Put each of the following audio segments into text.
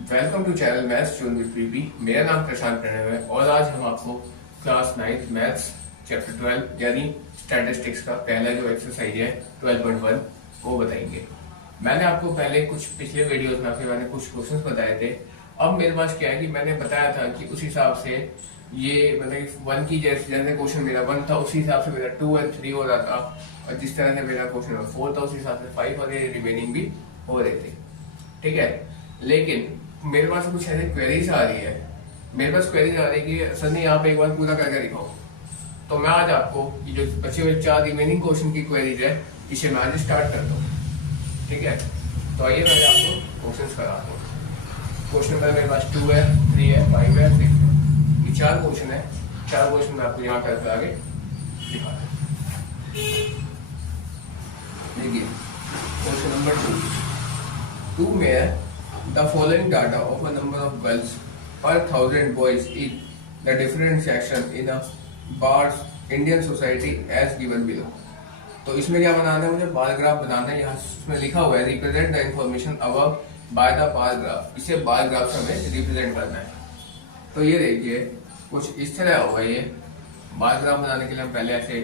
Welcome to channel maths zone with PP. मेरा नाम प्रशांत प्रणव है और आज हम आपको क्लास 9 मैथ्स चैप्टर 12 यानी स्टैटिस्टिक्स का पहला जो एक्सरसाइज है 12.1 वो बताएंगे। मैंने आपको पहले कुछ पिछले वीडियोस में मैंने कुछ क्वेश्चंस बताए थे। अब मेरे पास क्या है कि मैंने बताया था कि उस हिसाब से ये मतलब वन की जैसे क्वेश्चन मेरा 1 था उसी हिसाब से मेरा 2 और 3 हो रहा था, और जिस तरह से मेरा क्वेश्चन 4 था उस हिसाब से 5 और रिमेनिंग भी हो रहे थे। ठीक है, लेकिन मेरे पास कुछ ऐसे क्वेरीज आ रही है। मेरे पास क्वेरीज आ रही है कि सर ने यहाँ पे एक बार पूरा करके दिखाओ। तो मैं आज आपको ये जो बचे हुए 4 रिमेनिंग क्वेश्चन की क्वेरीज है इसे मैं आज स्टार्ट करता हूँ। ठीक है, तो आइए मैं आपको क्वेश्चन कराता हूँ। क्वेश्चन नंबर मेरे पास 2 है, 3 है, 5 है, 6 है। ये 4 क्वेश्चन है। 4 क्वेश्चन मैं आपको यहाँ करके आगे दिखा दूँ। देखिए क्वेश्चन नंबर 2 में है the following data of a number of girls per 1000 boys in the different section in a bars Indian society as given below। तो इसमें क्या बनाना है, मुझे बार ग्राफ बनाना है। यहाँ इसमें लिखा हुआ है represent the information above by the bar graph. इसे बार ग्राफ से हमें रिप्रेजेंट करना है। तो ये देखिए कुछ इस तरह होगा। ये बार ग्राफ बनाने के लिए हम पहले ऐसे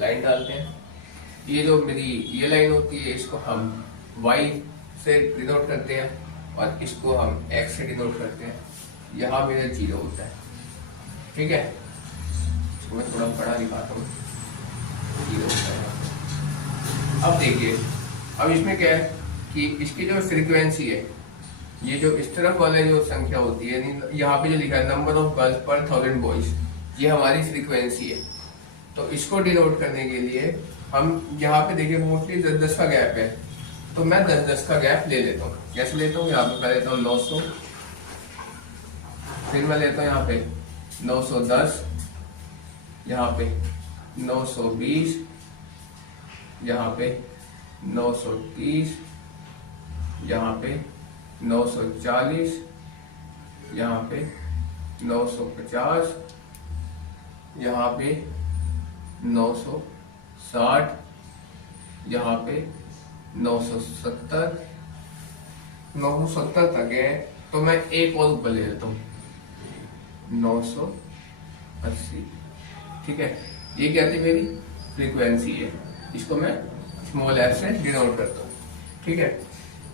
लाइन डालते हैं। ये जो मेरी ये लाइन होती है इसको हम y से डिनोट करते हैं और इसको हम x से डिनोट करते हैं। यहाँ मेरा 0 होता है। ठीक है, इसको मैं थोड़ा बड़ा दिखाता हूँ। 0 होता है। अब देखिए, अब इसमें क्या है कि इसकी जो फ्रीक्वेंसी है, ये जो इस तरफ वाले जो संख्या होती है, यहाँ पे जो लिखा है नंबर ऑफ गर्ल्स पर 1000 बॉयज, ये हमारी फ्रीक्वेंसी है। तो इसको डिनोट करने के लिए हम यहाँ पे देखिए मोस्टली 10-10 का गैप है, तो मैं 10-10 का गैप ले लेता हूँ। कैसे लेता हूँ, यहाँ पे मैं लेता हूँ 900, फिर मैं लेता हूँ यहाँ पे 910, यहाँ पे 920, यहाँ पे 930, यहाँ पे 940, यहाँ पे 950, यहाँ पे 960, यहाँ पे 970 तक है। तो मैं एक और ऊपर ले लेता हूँ 980। ठीक है, ये क्या थी मेरी फ्रीक्वेंसी है, इसको मैं स्मॉल f से डिनोट करता हूँ। ठीक है,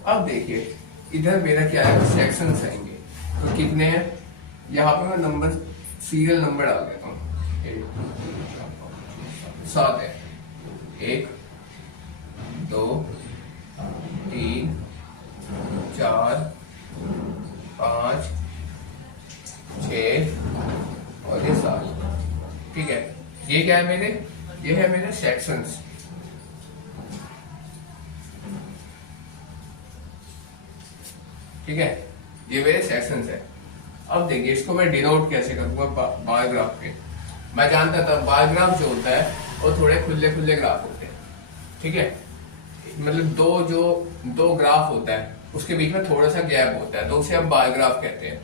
अब देखिए इधर मेरा क्या है, सेक्शंस आएंगे। तो कितने हैं, यहाँ पे मैं नंबर सीरियल नंबर डाल देता हूँ। 7 है। 1 2 3 4 5 6 और ये 7। ठीक है, ये क्या है मेरे, ये है मेरे सेक्शंस। ठीक है, ये मेरे सेक्शंस है। अब देखिए इसको मैं डिनोट कैसे करूंगा बार ग्राफ पे। मैं जानता था बार ग्राफ जो होता है वो थोड़े खुले खुले ग्राफ होते हैं। ठीक है, मतलब दो ग्राफ होता है उसके बीच में थोड़ा सा गैप होता है, तो उसे हम बार ग्राफ कहते हैं।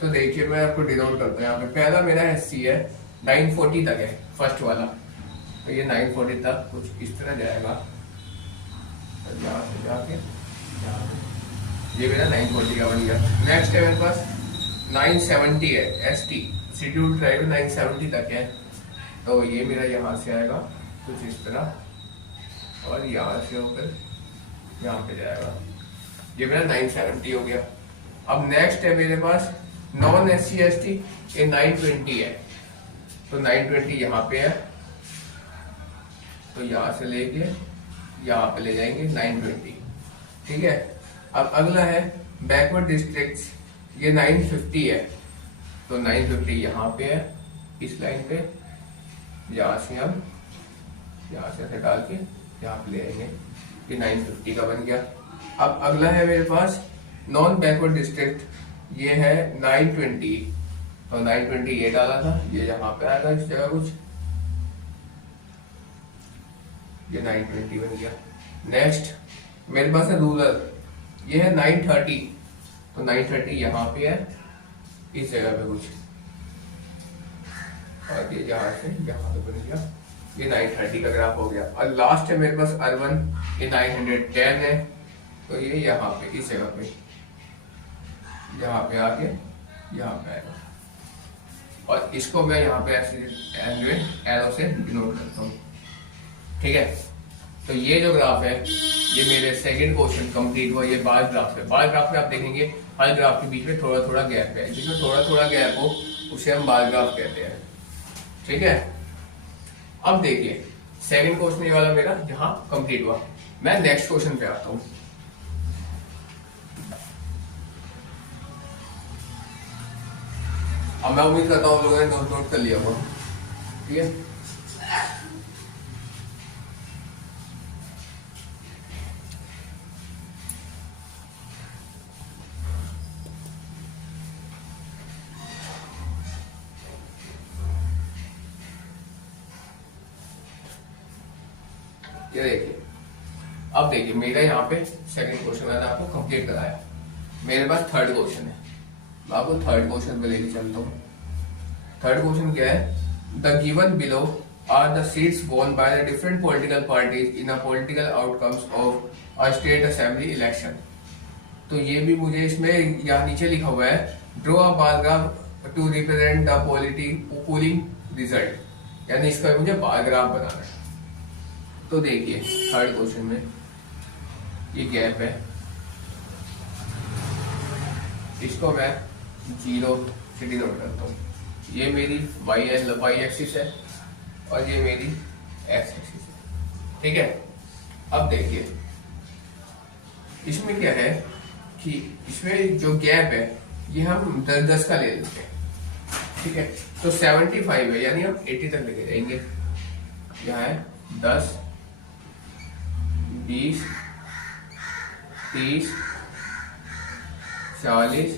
तो देखिए मैं आपको डिनोट करता हूँ। यहाँ पे पहला मेरा एससी है 940 तक है, फर्स्ट वाला। तो ये 940 तक कुछ इस तरह जाएगा, यहाँ से जाके ये मेरा 940 का बन गया। नेक्स्ट है मेरे पास 970 है, एसटी शेड्यूल ड्राइव 970 तक है। तो ये मेरा यहाँ से आएगा कुछ इस तरह, और यहाँ से होकर यहाँ पे जाएगा। ये मेरा 970 हो गया। अब नेक्स्ट है मेरे पास नॉन एससी एसटी, ये 920 है। तो 920 यहाँ पे है, तो यहाँ से लेके यहाँ पे ले जाएंगे 920। ठीक है, अब अगला है बैकवर्ड डिस्ट्रिक्ट्स, ये 950 है। तो 950 यहाँ पे है, इस लाइन पे। यहाँ से हम यहाँ से हटा के यहाँ पे ले आएंगे, ये 950 का बन गया। अब अगला है मेरे पास नॉन बैकवर्ड डिस्ट्रिक्ट, ये है 920। तो 920 ये डाला था, ये यहाँ पे आएगा इस जगह कुछ, ये 920 बन गया। नेक्स्ट मेरे पास है रूरल, ये है 930। तो 930 यहाँ पे है इस जगह पे कुछ, और ये यहाँ से यहाँ पे बन गया, ये 930 का ग्राफ हो गया। और लास्ट है मेरे पास अर्बन, ये 910 है। तो ये यहाँ पे इस जगह पे यहाँ पे आके यहाँ पे आएगा, और इसको मैं यहाँ पे ऐसे एरो से डिनोट करता हूँ। ठीक है, तो ये जो ग्राफ है ये मेरे सेकंड क्वेश्चन कंप्लीट हुआ। ये बार ग्राफ है, बार ग्राफ में आप देखेंगे हर ग्राफ के बीच में थोड़ा थोड़ा गैप है, जिसमें थोड़ा थोड़ा गैप हो उसे हम बार ग्राफ कहते हैं। ठीक है, अब देखिए सेकंड क्वेश्चन ये वाला मेरा यहाँ कंप्लीट हुआ। मैं नेक्स्ट क्वेश्चन पे आता हूँ। अब मैं उम्मीद करता हूँ आप लोगों ने नोट कर लिया होगा। ठीक है, ये देखिए, अब देखिए मेरा यहाँ पे सेकंड क्वेश्चन मैंने आपको कंप्लीट कराया। मेरे पास थर्ड क्वेश्चन है, मैं आपको थर्ड क्वेश्चन पे लेके चलता हूँ। थर्ड क्वेश्चन क्या है? The given below are the seats won by the different political parties in a political outcomes of a state assembly election. तो ये भी मुझे इसमें यहाँ नीचे लिखा हुआ है, draw a bar graph to represent the polling result, यानी इसका मुझे बार ग्राफ बनाना है। तो देखिए थर्ड क्वेश्चन में ये गैप है, इसको मैं 0 से डिनोट करता हूँ। ये मेरी वाई एक्सिस है और ये मेरी एक्स एक्सिस है। ठीक है, अब देखिए इसमें क्या है कि इसमें जो गैप है ये हम 10-10 का ले लेते हैं। ठीक है, तो 75 है, यानी हम 80 तक लेके जाएंगे। यहाँ है 10, 20, 30, 40,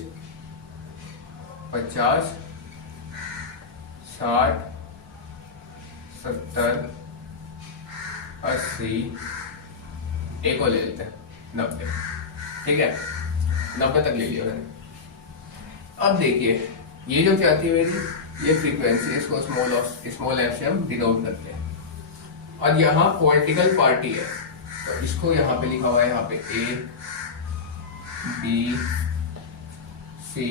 50, 60, 70, 80, एक और ले लेते हैं 90। ठीक है, 90 तक ले लिया मैंने। अब देखिए ये जो क्या आती है मेरी, ये फ्रीक्वेंसी, इसको स्मॉल एफ से हम डिनोट करते हैं। और यहाँ पॉलिटिकल पार्टी है, तो इसको यहाँ पे लिखा हुआ है, यहाँ पे ए, बी, सी,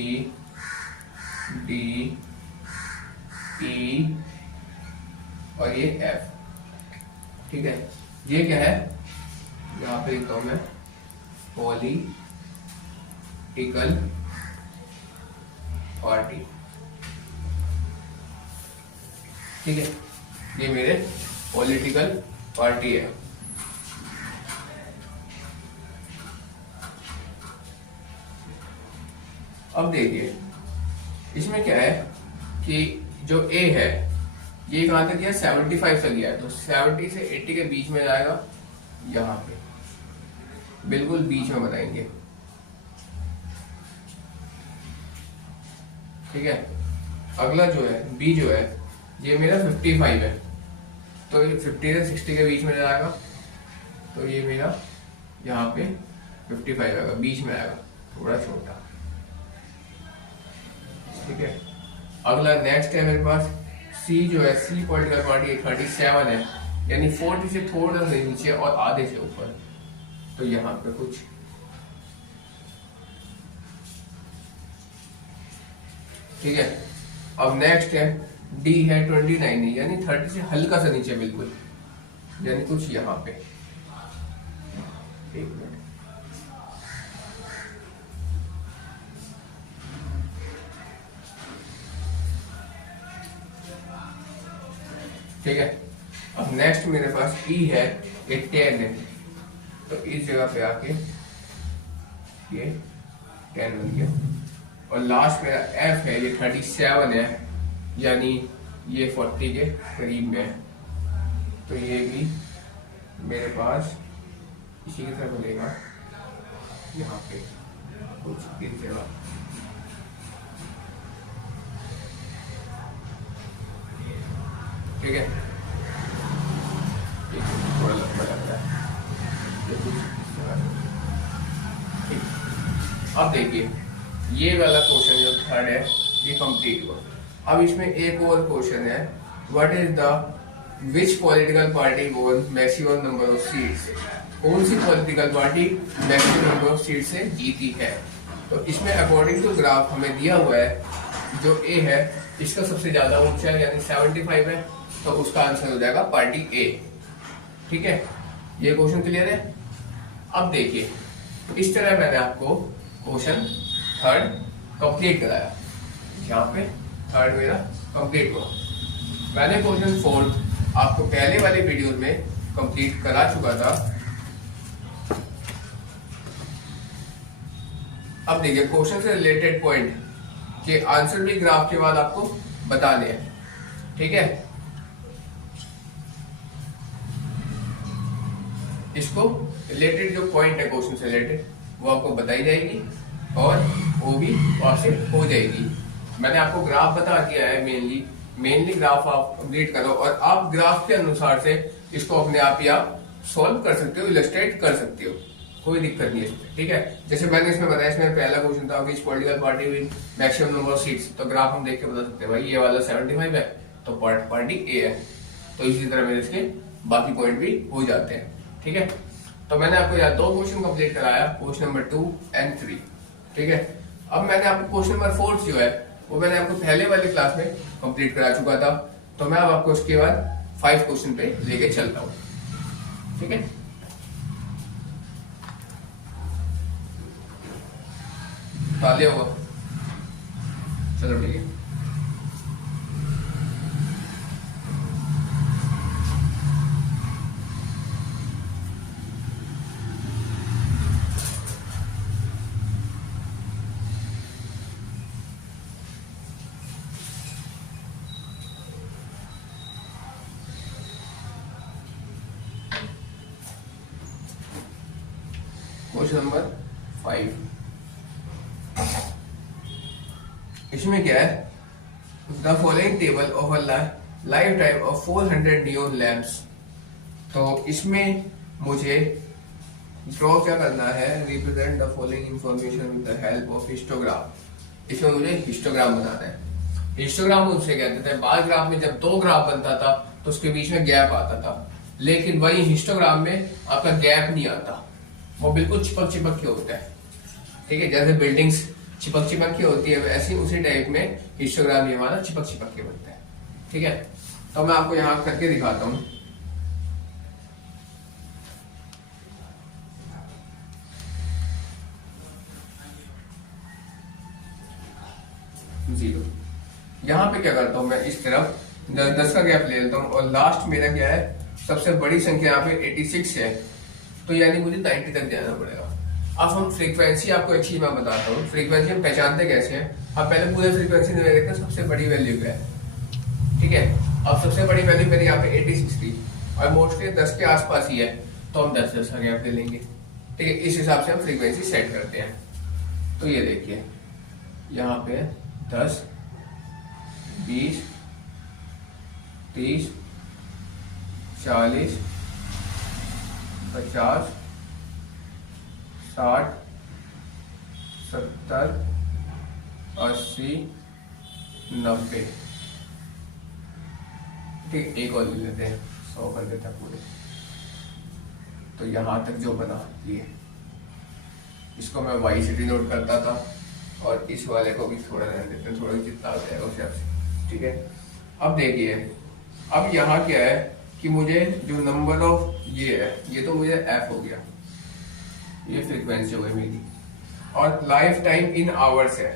डी, ई और ये एफ। ठीक है, ये क्या है? यहाँ पे लिखता हूं मैं पॉलिटिकल पार्टी। ठीक है, ये मेरे पॉलिटिकल पार्टी है। अब देखिए इसमें क्या है कि जो ए है ये कहां तक गया? 75 तक गया, तो 70 से 80 के बीच में जाएगा, यहाँ पे बिल्कुल बीच में बताएंगे। ठीक है, अगला जो है बी जो है ये मेरा 55 है, तो ये 50 से 60 के बीच में जाएगा, तो ये मेरा यहाँ पे 55 आएगा, बीच में आएगा, थोड़ा छोटा। ठीक है, अगला नेक्स्ट है मेरे पास सी जो है, सी पॉलिटिकल पार्टी 37 है, यानी 40 से थोड़ा सा नीचे और आधे से ऊपर, तो यहाँ पे कुछ। ठीक है, अब नेक्स्ट है डी है 29, यानी 30 से हल्का सा नीचे बिल्कुल, यानी कुछ यहाँ पे। एक मिनट, ठीक है, अब नेक्स्ट मेरे पास ई है, ये 10 है, तो इस जगह पे आके ये 10 बन गया। और लास्ट मेरा एफ है, ये 37 है, यानी ये 40 के करीब में है, तो ये भी मेरे पास इसी की तरह बनेगा, यहाँ पे कुछ इस जगह। ठीक है, थोड़ा लंबा लग रहा है। ठीक, अब देखिए ये वाला क्वेश्चन जो थर्ड है ये कंप्लीट हुआ। अब इसमें एक और क्वेश्चन है, what is the which political party won maximum number of seats? कौन सी political party maximum number of seat से जीती है? तो इसमें अकॉर्डिंग टू ग्राफ हमें दिया हुआ है, जो ए है इसका सबसे ज्यादा ऊंचा यानी 75 है, तो उसका आंसर हो जाएगा पार्टी ए। ठीक है, ये क्वेश्चन क्लियर है। अब देखिए, इस तरह मैंने आपको क्वेश्चन थर्ड कंप्लीट कराया, यहाँ पे थर्ड मेरा कंप्लीट हुआ। मैंने क्वेश्चन फोर्थ आपको पहले वाले वीडियो में कंप्लीट करा चुका था। अब देखिए, क्वेश्चन से रिलेटेड पॉइंट के आंसर भी ग्राफ के बाद आपको बताने हैं। ठीक है, इसको रिलेटेड जो पॉइंट है क्वेश्चन से रिलेटेड वो आपको बताई जाएगी और वो भी वहां से हो जाएगी। मैंने आपको ग्राफ बता दिया है, मेनली ग्राफ आप कंप्लीट करो और आप ग्राफ के अनुसार से इसको अपने आप ही आप सॉल्व कर सकते हो, इलस्ट्रेट कर सकते हो, कोई दिक्कत नहीं है इसमें। ठीक है, जैसे मैंने इसमें बताया, इसमें पहला क्वेश्चन था विच political party with maximum number of seats, तो ग्राफ हम देख के बता सकते हैं भाई ये वाला 75 है तो पार्टी ए है। तो इसी तरह मेरे इसके बाकी पॉइंट भी हो जाते हैं। ठीक है, तो मैंने आपको यहाँ 2 क्वेश्चन कंप्लीट कराया, क्वेश्चन नंबर 2 एंड 3। ठीक है, अब मैंने आपको क्वेश्चन नंबर 4 जो है वो मैंने आपको पहले वाली क्लास में कंप्लीट करा चुका था, तो मैं अब आपको उसके बाद 5 क्वेश्चन पे लेके चलता हूँ। ठीक है, तालियां होगा, चलो ठीक है। क्वेश्चन नंबर 5, इसमें क्या है, the following table of a life time of 400 neon lamps. तो इसमें मुझे ड्रॉ क्या करना है, represent the following information with the help of histogram. इसमें मुझे हिस्टोग्राम बनाना है। हिस्टोग्राम उसे कहते थे, बार ग्राफ में जब 2 ग्राफ बनता था तो उसके बीच में गैप आता था, लेकिन वही हिस्टोग्राम में आपका गैप नहीं आता, वो बिल्कुल चिपक चिपक के होता है। ठीक है, जैसे बिल्डिंग्स चिपक चिपक के होती है वैसे उसी टाइप में हिस्टोग्राम भी हमारा चिपक चिपक के बनता है। ठीक है, तो मैं आपको यहां करके दिखाता हूं। जीरो, यहां पे क्या करता हूं मैं, इस तरफ 10 का गैप ले लेता हूं और लास्ट मेरा क्या है, सबसे बड़ी संख्या यहाँ पे 86 है, तो यानी मुझे 90 तक जाना पड़ेगा। अब हम फ्रीक्वेंसी आपको एक चीज मैं बताता हूँ, फ्रीक्वेंसी हम पहचानते कैसे हैं। अब पहले पूरे फ्रीक्वेंसी में देखते हैं सबसे बड़ी वैल्यू क्या है। ठीक है, अब सबसे बड़ी वैल्यू मेरी यहाँ पे 86 थी और मोस्टली 10 के आसपास ही है, तो हम 10 का गैप ले लेंगे। ठीक है, इस हिसाब से हम फ्रीक्वेंसी सेट करते हैं। तो ये देखिए, यहाँ पे 10, 20, 30, 40, 50, 60, 70, 80, 90। ठीक, एक और ले लेते हैं, 100 कर देते हैं पूरे। तो यहां तक जो बना ये, इसको मैं वाई से डिनोट करता था और इस वाले को भी थोड़ा रहने देते हैं, थोड़ा जितना आ जाएगा उस हिसाब से। ठीक है, अब देखिए, अब यहाँ क्या है कि मुझे जो नंबर ऑफ ये है, ये तो मुझे एफ हो गया, ये फ्रीक्वेंसी हो गई मेरी, और लाइफ टाइम इन आवर्स है,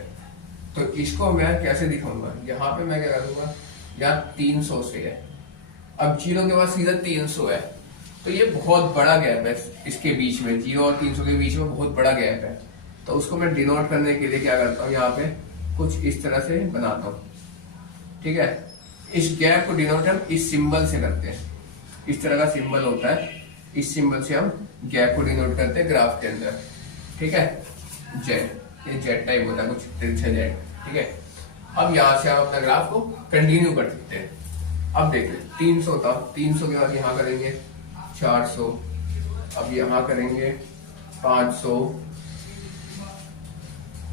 तो इसको मैं कैसे दिखाऊंगा, यहाँ पे मैं क्या करूंगा, यहाँ 300 से है, अब 0 के बाद सीधा 300 है, तो ये बहुत बड़ा गैप है इसके बीच में, 0 और 300 के बीच में बहुत बड़ा गैप है। तो उसको मैं डिनोट करने के लिए क्या करता हूँ, यहाँ पे कुछ इस तरह से बनाता हूँ। ठीक है, इस गैप को डिनोट हम इस सिंबल से करते हैं, इस तरह का सिंबल होता है, इस सिंबल से हम गैप को डिनोट करते हैं ग्राफ के अंदर। ठीक है, जेड, ये जेड टाइप होता है कुछ तिरछा जेड। ठीक है, अब यहाँ से हम अपना ग्राफ को कंटिन्यू कर सकते हैं। अब देखिए 300 था, 300 के बाद यहाँ करेंगे 400, अब यहाँ करेंगे 500,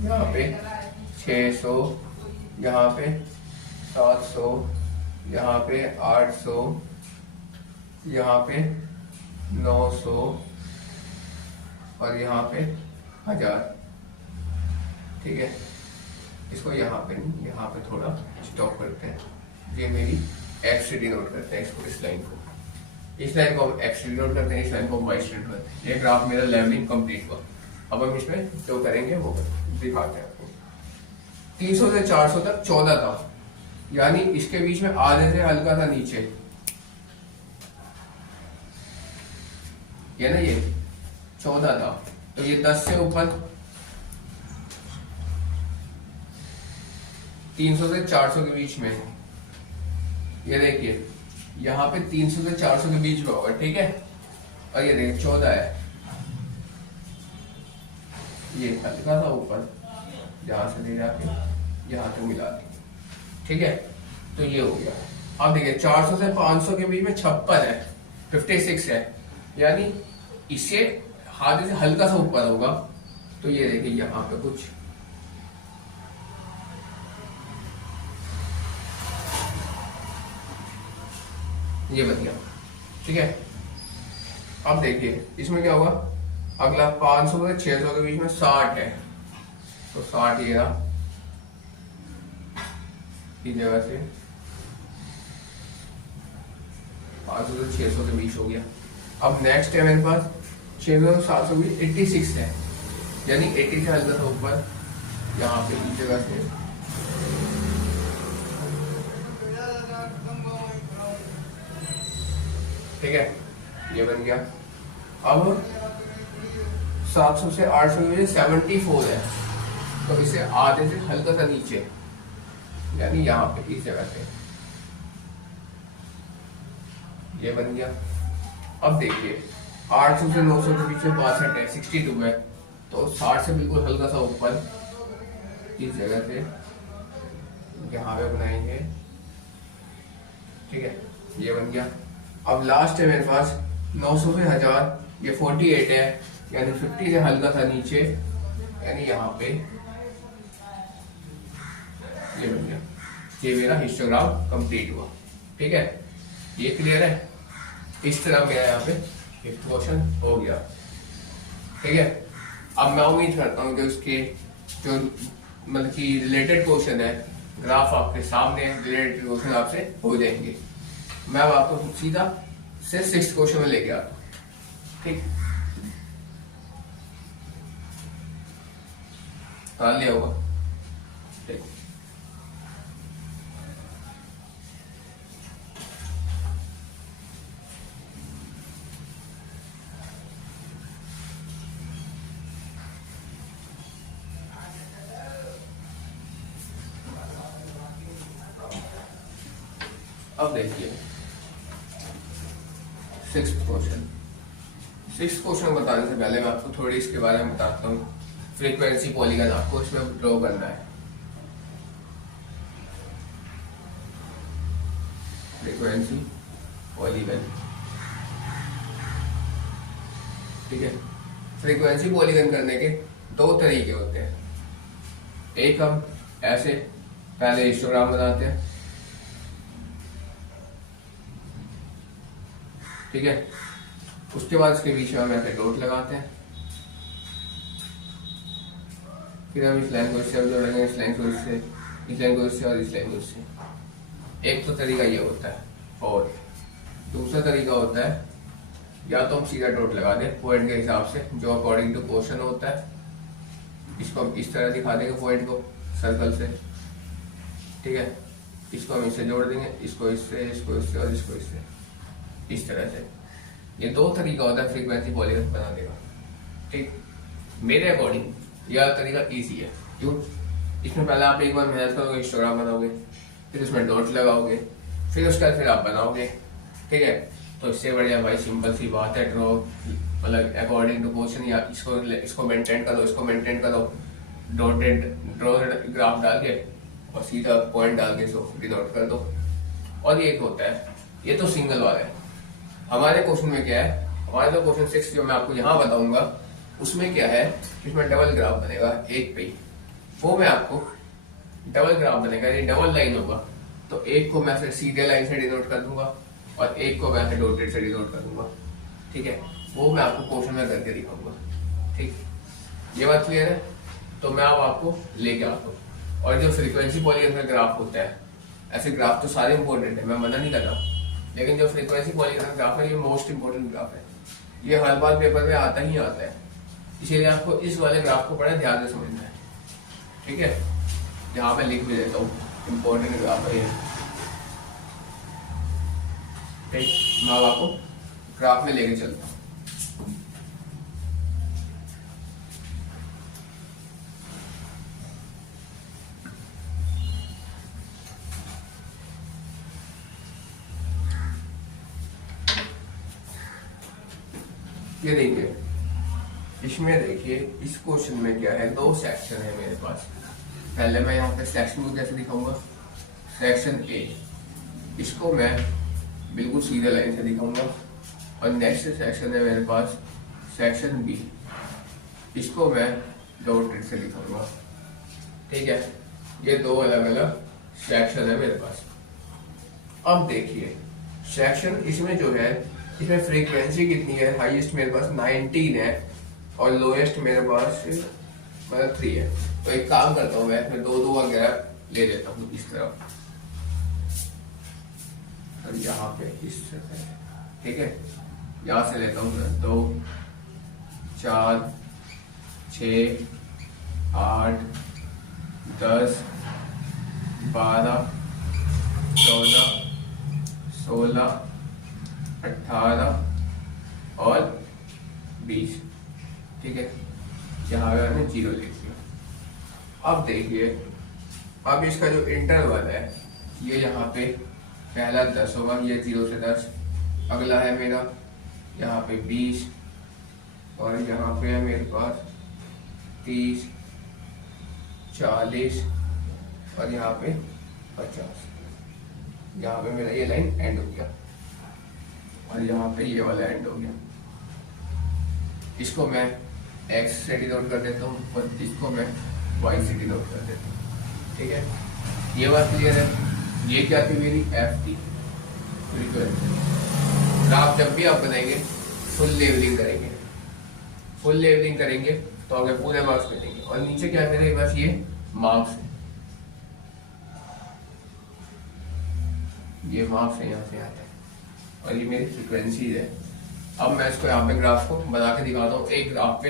यहाँ पे 600, यहाँ पे 700, यहाँ पे 800, यहाँ पे 900 और यहाँ पे 1000। ठीक है, इसको यहाँ पे नहीं, यहाँ पे थोड़ा स्टॉप करते हैं। ये मेरी एक्स से डिनोट करते हैं इसको, इस लाइन को, इस लाइन को हम एक्स से डिनोट करते हैं, इस लाइन को हम वाई से डिनोट करते हैं। ये ग्राफ मेरा लेवलिंग कंप्लीट हुआ। अब हम इसमें जो करेंगे वो दिखाते हैं आपको। 300 से 400 तक 14 था, यानी इसके बीच में आधे से हल्का सा नीचे, ये ना ये 14 था, तो ये 10 से ऊपर 300 से 400 के बीच में, ये देखिए यहाँ पे 300 से 400 के बीच में होगा, ठीक है। और ये देखिए 14 है, ये हल्का सा ऊपर, जहां से ले जाके यहाँ तक मिला देंगे, ठीक है। तो ये हो गया। अब देखिए 400 से 500 के बीच में 56 है, 56 है, यानी इससे हाथ से हल्का सा ऊपर होगा। तो ये देखिए यहाँ पे कुछ ये बन गया, ठीक है। अब देखिए इसमें क्या होगा, अगला 500 से 600 के बीच में 60 है, तो 60 ये रहा, इस जगह से 500 से 600 के बीच हो गया। अब नेक्स्ट है मेरे पास 600 से 700 के बीच 86 है, यानी 80 से हल्का सा ऊपर, यहाँ पे इस जगह से ठीक है, ये बन गया। अब 700 से 800 में 74 है, तो इसे आधे से हल्का सा नीचे, यानी यहाँ पे इस जगह से ये बन गया। अब देखिए 800 से 900 के बीच में 62 है, 62 है, तो 60 से बिल्कुल हल्का सा ऊपर इस जगह से यहाँ पे बनाएंगे, ठीक है, ये बन गया। अब लास्ट है मेरे पास 900 से 1000, ये 48 है, यानी 50 से हल्का सा नीचे, यानी यहाँ पे ये बन गया। ये मेरा हिस्टोग्राम कंप्लीट हुआ, ठीक है, ये क्लियर है। इस तरह मेरा यहाँ पे एक क्वेश्चन हो गया, ठीक है। अब मैं उम्मीद करता हूँ कि उसके जो मतलब कि रिलेटेड क्वेश्चन है, ग्राफ आपके सामने, रिलेटेड क्वेश्चन आपसे हो जाएंगे। मैं अब आपको सीधा से 6th क्वेश्चन में लेके आता हूँ, ठीक, कर लिया होगा, ठीक। अब देखिए 6th क्वेश्चन। 6th क्वेश्चन बताने से पहले मैं आपको थोड़ी इसके बारे में बताता हूँ। फ्रीक्वेंसी पॉलीगन आपको इसमें ड्रॉ करना है। फ्रीक्वेंसी पॉलीगन, ठीक है। फ्रीक्वेंसी पॉलीगन करने के 2 तरीके होते हैं। एक हम ऐसे पहले हिस्टोग्राम बनाते हैं, ठीक है, उसके बाद इसके बीच में हम ऐसे डॉट लगाते हैं, फिर हम इस लाइन को इससे जोड़ेंगे, इस लाइन को इससे, इस लाइन को इससे और इस लाइन को इससे। एक तो तरीका ये होता है, और दूसरा तरीका होता है या तो हम सीधा डॉट लगा दें पॉइंट के हिसाब से, जो अकॉर्डिंग टू क्वेश्चन होता है। इसको हम इस तरह दिखा देंगे पॉइंट को सर्कल से, ठीक है। इसको हम इससे जोड़ देंगे, इसको इससे, इसको इससे और इसको इससे, इस तरह से। ये 2 तरीका होता है फ्रीक्वेंसी पॉलीगन बनाने का, ठीक। मेरे अकॉर्डिंग यह तरीका इजी है, क्यों? इसमें पहले आप एक बार मेहनत करोगे, हिस्टोग्राम बनाओगे, फिर उसमें डॉट लगाओगे, फिर उसके बाद फिर आप बनाओगे, ठीक है। तो इससे बढ़िया भाई सिंपल सी बात है, ड्रॉ मतलब अकॉर्डिंग टू क्वेश्चन, या इसको मेंटेन करो, इसको मेंटेन करो, डॉटेड ड्रॉ ग्राफ डाल के और सीधा पॉइंट डाल के इसको डिनोट कर दो। और ये एक होता है, ये तो सिंगल वाला है। हमारे क्वेश्चन में क्या है, हमारे जो क्वेश्चन 6 जो मैं आपको यहाँ बताऊंगा, उसमें क्या है, इसमें डबल ग्राफ बनेगा एक पे ही। वो मैं आपको डबल ग्राफ बनेगा, ये डबल लाइन होगा, तो एक को मैं फिर सीधे लाइन से डिनोट कर दूंगा और एक को मैं फिर डॉटेड से डिनोट कर दूंगा, ठीक है। वो मैं आपको क्वेश्चन में करके दिखाऊंगा, ठीक। ये बात क्लियर है? तो मैं अब आपको लेके आता हूँ। और जो फ्रीक्वेंसी पॉलीगन का ग्राफ होता है, ऐसे ग्राफ तो सारे इंपॉर्टेंट है, मैं मना नहीं कर रहा, लेकिन जो फ्रीक्वेंसी पॉलीगन का ग्राफ है ये मोस्ट इंपॉर्टेंट ग्राफ है, ये हर बार पेपर में आता ही आता है, इसीलिए आपको इस वाले ग्राफ को बड़ा ध्यान से समझना है। ठीक है, यहाँ पे लिख भी देता हूँ, इंपॉर्टेंट ग्राफ है ये। ठीक, मैं अब आपको ग्राफ में लेके चलता हूँ। ये देखिए, इसमें देखिए इस क्वेश्चन में क्या है, दो सेक्शन है मेरे पास। पहले मैं यहाँ पे सेक्शन को कैसे दिखाऊंगा, सेक्शन ए, इसको मैं बिल्कुल सीधे लाइन से दिखाऊंगा। और नेक्स्ट सेक्शन है मेरे पास सेक्शन बी, इसको मैं डॉटेड से दिखाऊंगा। ठीक है, ये दो अलग अलग सेक्शन है मेरे पास। अब देखिए सेक्शन इसमें जो है, इसमें फ्रीक्वेंसी कितनी है, हाईएस्ट मेरे पास 19 है और लोएस्ट मेरे पास मतलब 3 है। तो एक काम करता हूँ, मैं इसमें दो वगैरह ले लेता हूँ इस तरफ, और यहाँ पे इस तरह, ठीक है, यहाँ से लेता हूँ 2 4 6 8 10 12 14 16 18 और 20। ठीक है, यहाँ पे मैंने 0 लिख दिया। अब देखिए, अब इसका जो इंटरवल है ये यहाँ पे पहला 10 होगा, ये 0 से 10। अगला है मेरा यहाँ पे 20 और यहाँ पे है मेरे पास 30 40 और यहाँ पे 50। यहाँ पे मेरा ये लाइन एंड हो गया और यहाँ पे ये वाला एंड हो गया। इसको मैं x से डिनोट कर देता हूँ और इसको मैं y से डिनोट कर देता हूँ। ठीक है, ये बात क्लियर है। ये क्या थी, मेरी f थी फ्रीक्वेंसी। ग्राफ जब भी आप बनाएंगे फुल लेवलिंग करेंगे, फुल लेवलिंग करेंगे तो आगे पूरे मार्क्स मिलेंगे। और नीचे क्या है मेरे पास, ये मार्क्स है, ये मार्क्स है, यहाँ से आता है और ये मेरी फ्रीक्वेंसी है। अब मैं इसको यहाँ पे ग्राफ को बना के दिखाता हूँ। एक ग्राफ पे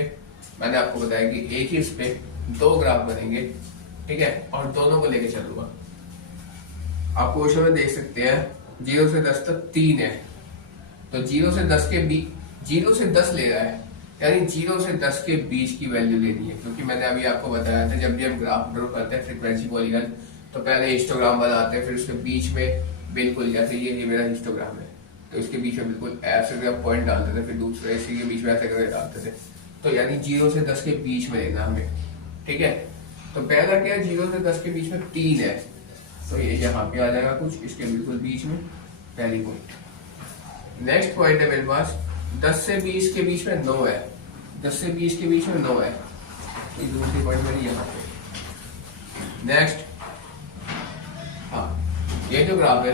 मैंने आपको बताया कि एक ही इस पे दो ग्राफ बनेंगे, ठीक है, और दोनों को लेके चलूंगा। आप क्वेश्चन में देख सकते हैं 0 से 10 तक 3 है, तो 0 से 10 के बीच, 0 से 10 ले रहा है, यानी 0 से 10 के बीच की वैल्यू लेनी है। क्योंकि मैंने अभी आपको बताया था, जब भी हम ग्राफ ड्रॉ करते हैं फ्रीक्वेंसी पॉलीगन, तो पहले हिस्टोग्राम बनाते हैं, फिर उसके बीच में बिल्कुल जैसे ये मेरा हिस्टोग्राम है, तो इसके बीच में बिल्कुल ऐसे करके पॉइंट डालते थे, फिर दूसरे इसी के बीच में ऐसे करके डालते थे। तो यानी 0 से 10 के बीच में लेना हमें। ठीक है, तो पहला क्या है, 0 से 10 के बीच में 3 है, तो ये यहाँ पे आ जाएगा कुछ इसके बिल्कुल बीच में, पहली पॉइंट। नेक्स्ट पॉइंट है मेरे पास 10 से 20 के बीच में 9 है, 10 से 20 के बीच में 9 है, ये दूसरी पॉइंट मेरी यहाँ पे। नेक्स्ट, हाँ, ये जो ग्राफ है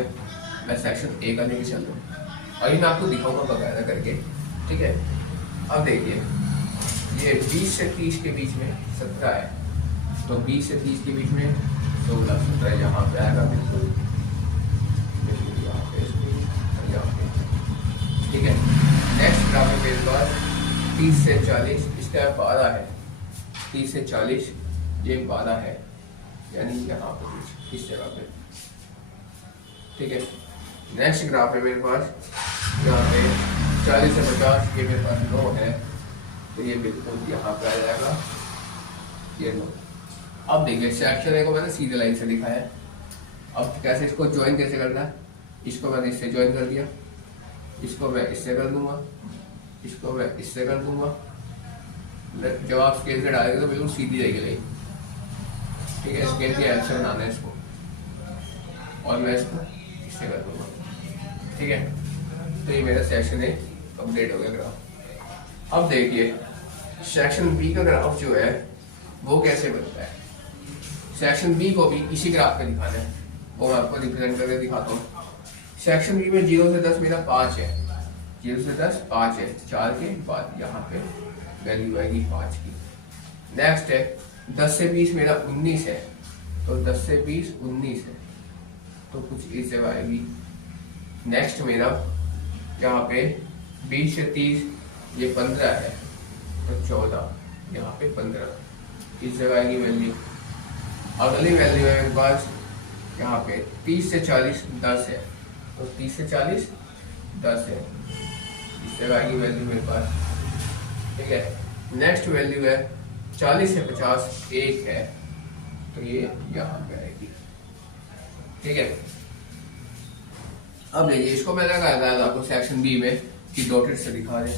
मैं सेक्शन ए का लेके चल रहा हूँ और ये मैं आपको दिखाऊंगा बकायदा करके। ठीक है, अब देखिए ये 20 से 30 के बीच में 17 है, तो 20 से 30 के बीच में 16 17 यहाँ पे आएगा बिल्कुल, यहाँ पे। ठीक है, नेक्स्ट ग्राफ है मेरे पास 30 से 40, इसका 12 है, 30 से 40 ये 12 है, यानी यहाँ पे कुछ इस जगह पे। ठीक है, नेक्स्ट ग्राफ है मेरे पास यहाँ पे 40 से 50, ये मेरे पास 9 है, तो ये बिल्कुल यहाँ पे आ जाएगा, ये 9। अब देखिए सेक्शन ए को मैंने सीधे लाइन से दिखाया है। अब कैसे इसको ज्वाइन कैसे करना है, इसको मैंने इससे ज्वाइन कर दिया, इसको मैं इससे कर दूंगा, इसको मैं इससे कर दूंगा। जब आप स्केल से डालेंगे तो बिल्कुल सीधी रहेगी लाइन। ठीक है, स्केल की हेल्प से बनाना है इसको, और मैं इसको इससे कर दूंगा। ठीक है, तो ये मेरा सेक्शन ए कंप्लीट हो गया ग्राफ। अब देखिए सेक्शन बी का ग्राफ जो है वो कैसे बनता है। सेक्शन बी को भी इसी ग्राफ पे दिखाना है, वो मैं आपको रिप्रेजेंट करके दिखाता हूँ। सेक्शन बी में 0 से 10 मेरा 5 है, 0 से 10 5 है, 4 के बाद यहाँ पे वैल्यू आएगी 5 की। नेक्स्ट है 10 से 20 मेरा 19 है, तो 10 से 20 19 है, तो कुछ इस जगह आएगी। नेक्स्ट मेरा यहाँ पे 20 से 30 ये 15 है, तो 14, यहाँ पे 15 इस जगह आएगी वैल्यू। अगली वैल्यू है मेरे पास यहाँ पे 30 से 40 10 है, तो 30 से 40 10 है, इस जगह आएगी वैल्यू मेरे पास। ठीक है, नेक्स्ट वैल्यू है 40 से 50 1 है, तो ये यहाँ पे आएगी। ठीक है, अब देखिए इसको मैंने कहा था आपको सेक्शन बी में कि डॉटेड से दिखा दे,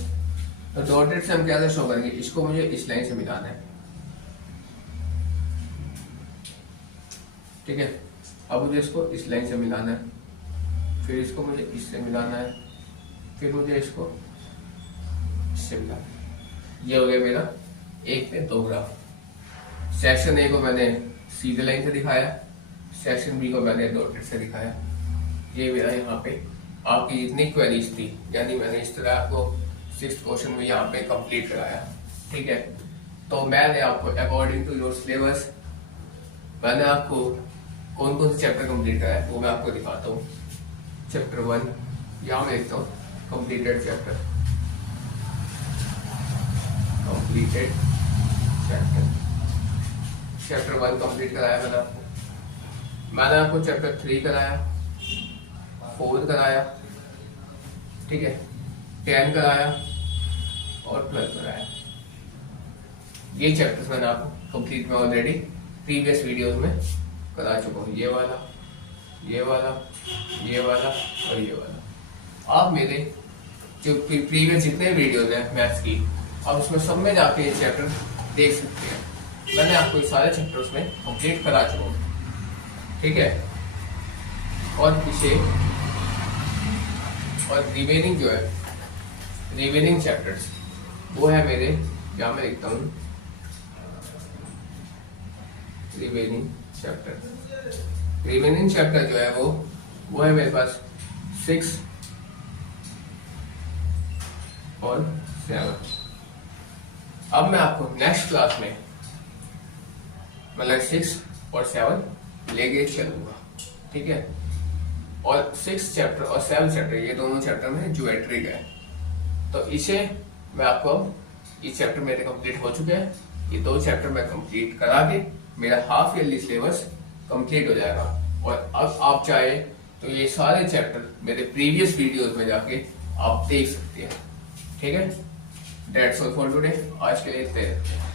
तो डॉटेड से हम कैसे शो करेंगे, इसको मुझे इस लाइन से मिलाना है। ठीक है, अब मुझे इसको इस लाइन से मिलाना है, फिर इसको मुझे इससे मिलाना है, फिर मुझे इसको इससे मिलाना है। ये हो गया मेरा एक पे दो ग्राफ। सेक्शन ए को मैंने सीधे लाइन से दिखाया, सेक्शन बी को मैंने डॉटेड से दिखाया। ये मेरा यहाँ पे आपकी जितनी क्वेरीज थी, यानी मैंने इस तरह आपको 6th क्वेश्चन में यहाँ पे कंप्लीट कराया। ठीक है, तो मैंने आपको अकॉर्डिंग टू योर सिलेबस मैंने आपको कौन कौन से चैप्टर कंप्लीट कराया वो मैं आपको दिखाता हूँ। चैप्टर 1 यहाँ मैं लिखता हूँ completed chapter, completed chapter. Chapter 1 complete कराया मैंने आपको चैप्टर 3 कराया, 4 कराया, ठीक है, 10 कराया और 12 कराया। ये चैप्टर्स मैंने आपको कंप्लीट में ऑलरेडी प्रीवियस वीडियोस में करा चुका हूँ। ये वाला, ये वाला, ये वाला और ये वाला। आप मेरे जो प्रीवियस जितने वीडियोस हैं मैथ्स की, आप उसमें सब में जाके ये चैप्टर देख सकते हैं। मैंने आपको ये सारे चैप्टर उसमें कंप्लीट करा चुका हूँ। ठीक है, और इसे और रिमेनिंग जो है रिमेनिंग चैप्टर्स वो है मेरे, यहाँ मैं लिखता हूँ रिमेनिंग चैप्टर। रिमेनिंग चैप्टर जो है वो है मेरे पास 6 और 7। अब मैं आपको नेक्स्ट क्लास में मतलब 6 और 7 लेके चलूंगा। ठीक है, और 6 चैप्टर और 7 चैप्टर ये दोनों चैप्टर में ज्योमेट्री का है, तो इसे मैं आपको ये चैप्टर मेरे कंप्लीट हो चुके हैं। ये 2 चैप्टर मैं कंप्लीट करा के मेरा हाफ ईयरली सिलेबस कंप्लीट हो जाएगा। और अब आप चाहे तो ये सारे चैप्टर मेरे प्रीवियस वीडियोस में जाके आप देख सकते हैं। ठीक है, दैट्स ऑल फॉर टुडे। आज के लिए इतना ही।